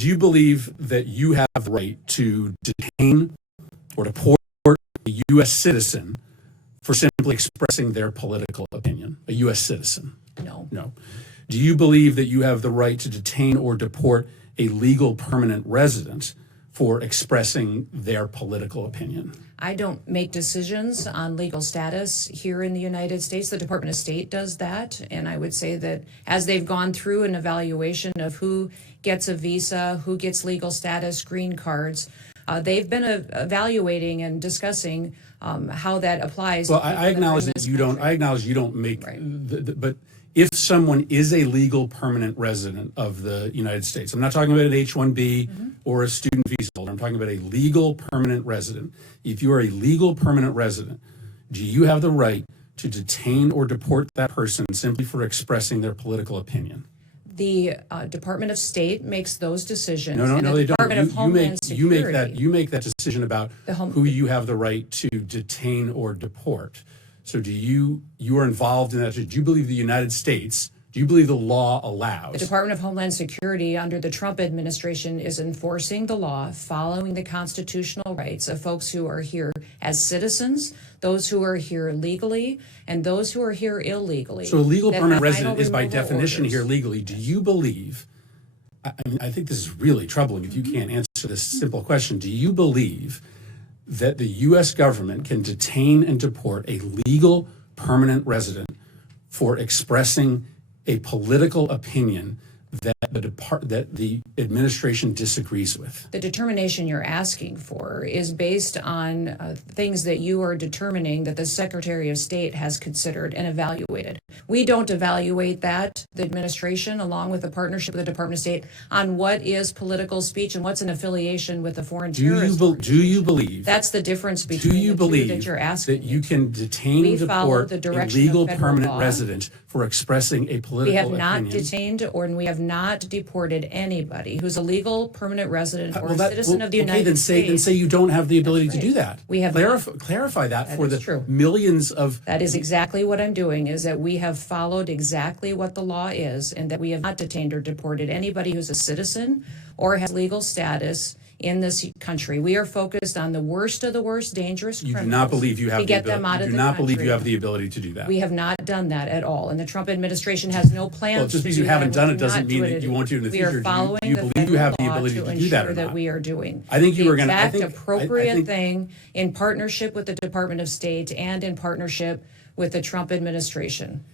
Do you believe that you have the right to detain or deport a U.S. citizen for simply expressing their political opinion? A U.S. citizen? No. No. Do you believe that you have the right to detain or deport a legal permanent resident for expressing their political opinion? I don't make decisions on legal status here in the United States. The Department of State does that. And I would say that as they've gone through an evaluation of who gets a visa, who gets legal status, green cards, they've been evaluating and discussing how that applies. Well, I acknowledge that you don't. I acknowledge you don't make. Right. But if someone is a legal permanent resident of the United States, I'm not talking about an H-1B or a student visa holder. I'm talking about a legal permanent resident. If you are a legal permanent resident, do you have the right to detain or deport that person simply for expressing their political opinion? The Department of State makes those decisions. No, and the they don't. Department of Homeland Security. You make that decision about who you have the right to detain or deport. So you are involved in that? Do you believe the United States, do you believe the law allows? The Department of Homeland Security under the Trump administration is enforcing the law, following the constitutional rights of folks who are here as citizens, those who are here legally, and those who are here illegally. So a legal permanent resident is by definition here legally. Do you believe, I think this is really troubling if you can't answer this simple question. Do you believe that the U.S. government can detain and deport a legal permanent resident for expressing a political opinion that the administration disagrees with? The determination you're asking for is based on things that you are determining that the Secretary of State has considered and evaluated. We don't evaluate that, the administration, along with the partnership with the Department of State, on what is political speech and what's an affiliation with the foreign terrorist. Do you believe? That's the difference between the two that you're asking. That you can detain and deport a legal permanent resident for expressing a political opinion? We have not detained we have not deported anybody who's a legal permanent resident or a citizen of the United States. Then say you don't have the ability to do that. We have clarify that for the millions of. That is exactly what I'm doing, is that we have followed exactly what the law is, and that we have not detained or deported anybody who's a citizen or has legal status in this country. We are focused on the worst of the worst dangerous criminals. You do not believe you have the ability. You do not believe you have the ability to do that. We have not done that at all, and the Trump administration has no plans. Well, just because you haven't done it doesn't mean that you won't do it in the future. We are following do you believe you have the ability to do that or not? That we are doing. I think you were going to. The exact appropriate thing in partnership with the Department of State and in partnership with the Trump administration.